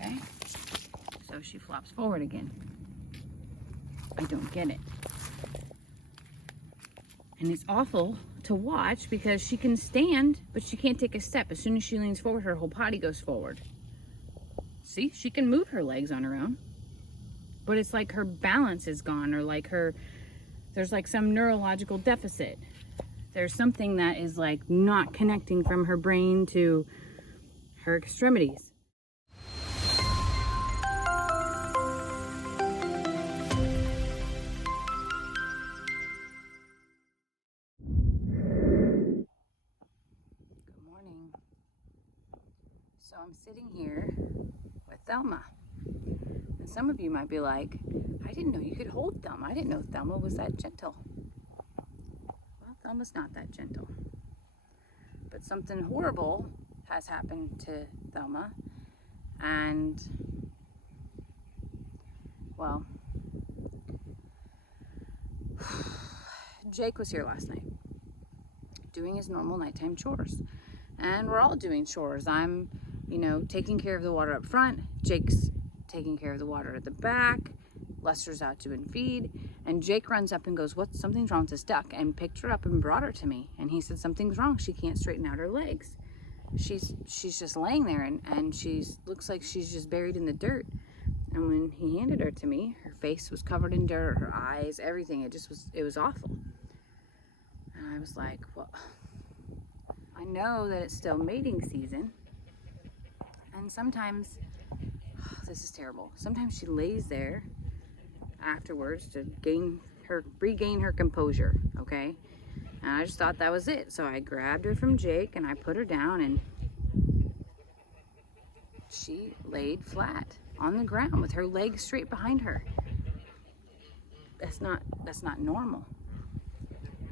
Okay, so she flops forward again. I don't get it. And it's awful to watch because she can stand, but she can't take a step. As soon as she leans forward, her whole body goes forward. See, she can move her legs on her own, but it's like her balance is gone, or like there's like some neurological deficit. There's something that is like not connecting from her brain to her extremities. Good morning. So I'm sitting here with Thelma. And some of you might be like, I didn't know you could hold Thelma. I didn't know Thelma was that gentle. Well, Thelma's not that gentle. But something horrible has happened to Thelma. And, well, Jake was here last night doing his normal nighttime chores. And we're all doing chores. I'm, taking care of the water up front. Jake's taking care of the water at the back. Lester's out doing feed. And Jake runs up and goes, something's wrong with this duck, and picked her up and brought her to me. And he said, something's wrong. She can't straighten out her legs. She's just laying there, and looks like she's just buried in the dirt. And when he handed her to me, her face was covered in dirt, her eyes, everything. It was awful. And I was like, well, I know that it's still mating season. And sometimes, this is terrible. Sometimes she lays there afterwards to regain her composure, okay? And I just thought that was it. So I grabbed her from Jake and I put her down, and she laid flat on the ground with her legs straight behind her. That's not normal.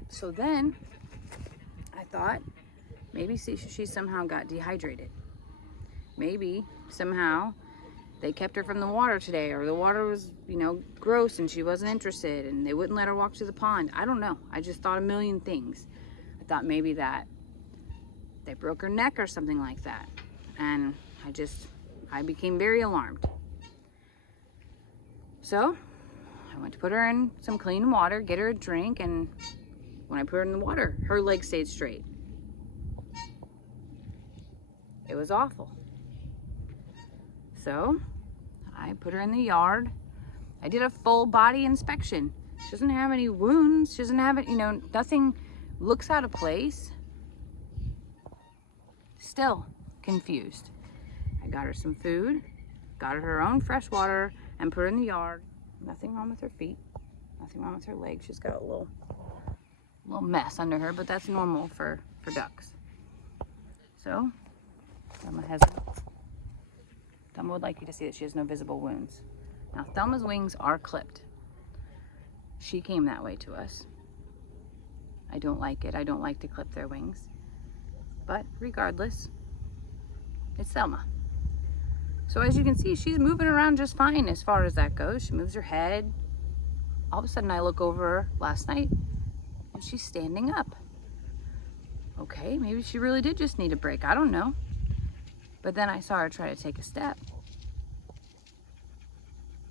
So then I thought maybe she somehow got dehydrated. Maybe somehow they kept her from the water today, or the water was, gross and she wasn't interested and they wouldn't let her walk to the pond. I don't know. I just thought a million things. I thought maybe that they broke her neck or something like that. And I became very alarmed. So I went to put her in some clean water, get her a drink, and when I put her in the water, her legs stayed straight. It was awful. So I put her in the yard. I did a full body inspection. She doesn't have any wounds. She doesn't have it, nothing looks out of place. Still confused. I got her some food, got her own fresh water, and put her in the yard. Nothing wrong with her feet. Nothing wrong with her legs. She's got a little mess under her, but that's normal for ducks. So Thelma would like you to see that she has no visible wounds. Now, Thelma's wings are clipped. She came that way to us. I don't like it. I don't like to clip their wings. But regardless, it's Thelma. So as you can see, she's moving around just fine as far as that goes. She moves her head. All of a sudden, I look over her last night, and she's standing up. Okay, maybe she really did just need a break. I don't know. But then I saw her try to take a step.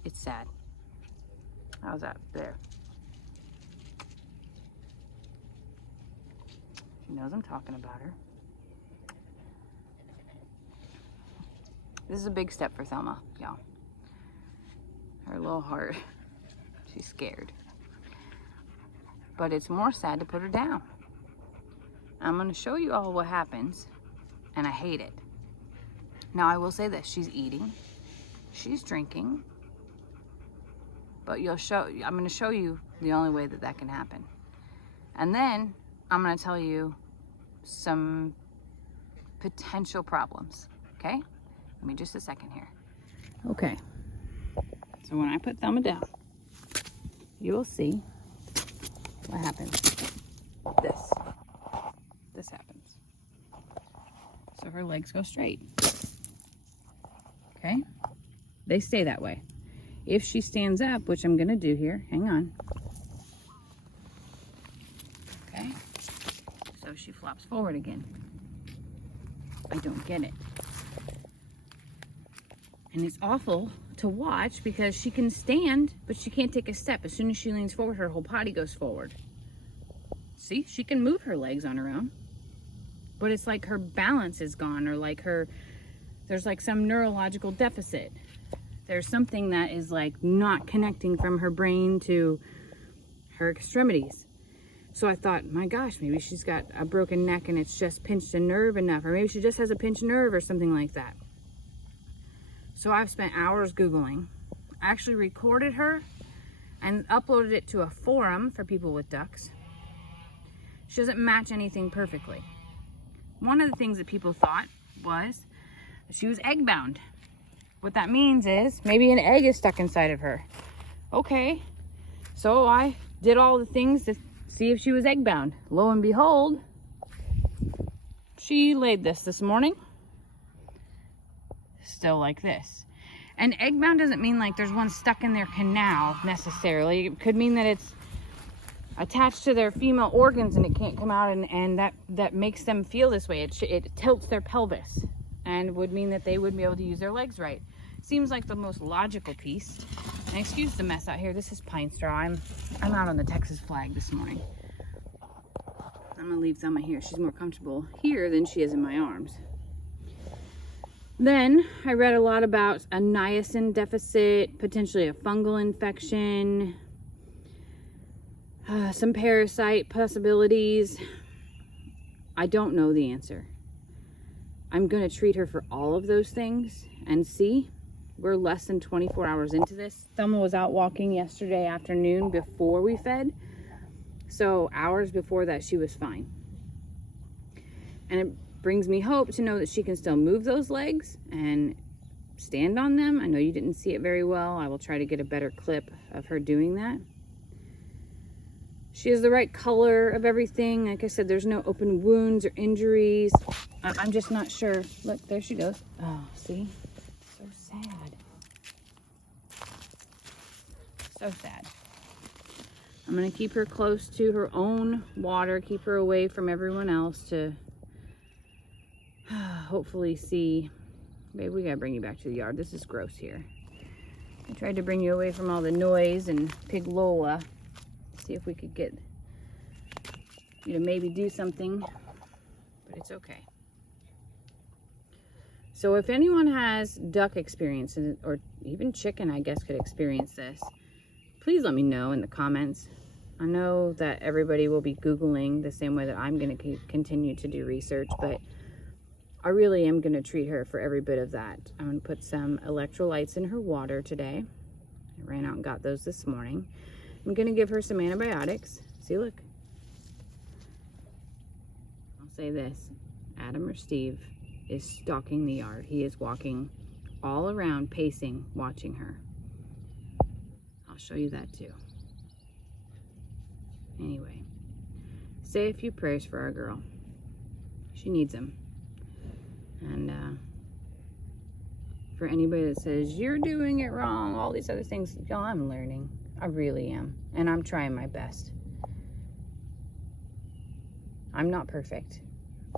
It's sad. How's that? There. She knows I'm talking about her. This is a big step for Thelma, y'all. Her little heart, she's scared. But it's more sad to put her down. I'm gonna show you all what happens, and I hate it. Now, I will say this, she's eating, she's drinking, but I'm gonna show you the only way that can happen. And then I'm gonna tell you some potential problems, okay? Give me just a second here. Okay, so when I put Thelma down, you will see what happens. This happens. So her legs go straight. Okay, they stay that way. If she stands up, which I'm gonna do here, hang on. Okay, so she flops forward again. I don't get it. And it's awful to watch because she can stand, but she can't take a step. As soon as she leans forward, her whole body goes forward. See, she can move her legs on her own, but it's like her balance is gone, or like there's like some neurological deficit. There's something that is like not connecting from her brain to her extremities. So I thought, my gosh, maybe she's got a broken neck and it's just pinched a nerve enough, or maybe she just has a pinched nerve or something like that. So I've spent hours Googling. I actually recorded her and uploaded it to a forum for people with ducks. She doesn't match anything perfectly. One of the things that people thought was that she was egg bound. What that means is maybe an egg is stuck inside of her. Okay, so I did all the things to see if she was egg bound. Lo and behold, she laid this morning. Still like this. And egg bound doesn't mean like there's one stuck in their canal necessarily. It could mean that it's attached to their female organs and it can't come out, and that makes them feel this way. It tilts their pelvis and would mean that they wouldn't be able to use their legs right. Seems like the most logical piece. And excuse the mess out here. This is pine straw. I'm out on the Texas flag this morning. I'm gonna leave Thelma here. She's more comfortable here than she is in my arms. Then I read a lot about a niacin deficit, potentially a fungal infection, some parasite possibilities. I don't know the answer. I'm going to treat her for all of those things and see. We're less than 24 hours into this. Thelma was out walking yesterday afternoon before we fed. So hours before that, she was fine. And it brings me hope to know that she can still move those legs and stand on them. I know you didn't see it very well. I will try to get a better clip of her doing that. She has the right color of everything. Like I said, there's no open wounds or injuries. I'm just not sure. Look, there she goes. Oh, see? So sad. So sad. I'm going to keep her close to her own water, keep her away from everyone else to hopefully see. Babe, we got to bring you back to the yard. This is gross here. I tried to bring you away from all the noise and Pig Lola. See if we could get you to maybe do something, but it's okay. So if anyone has duck experience, or even chicken, I guess, could experience this, please let me know in the comments. I know that everybody will be Googling the same way that I'm going to continue to do research, but I really am going to treat her for every bit of that. I'm going to put some electrolytes in her water today. I ran out and got those this morning. I'm going to give her some antibiotics. See, look. I'll say this. Adam or Steve is stalking the yard. He is walking all around, pacing, watching her. I'll show you that too. Anyway, say a few prayers for our girl. She needs them. And for anybody that says, you're doing it wrong, all these other things, y'all, I'm learning. I really am. And I'm trying my best. I'm not perfect.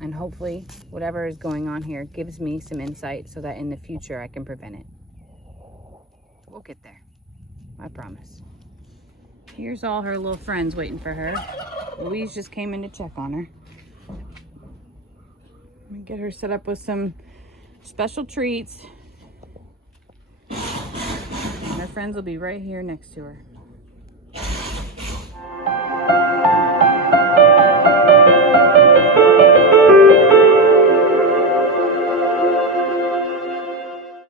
And hopefully, whatever is going on here gives me some insight so that in the future I can prevent it. We'll get there. I promise. Here's all her little friends waiting for her. Louise just came in to check on her. Let me get her set up with some special treats. And her friends will be right here next to her.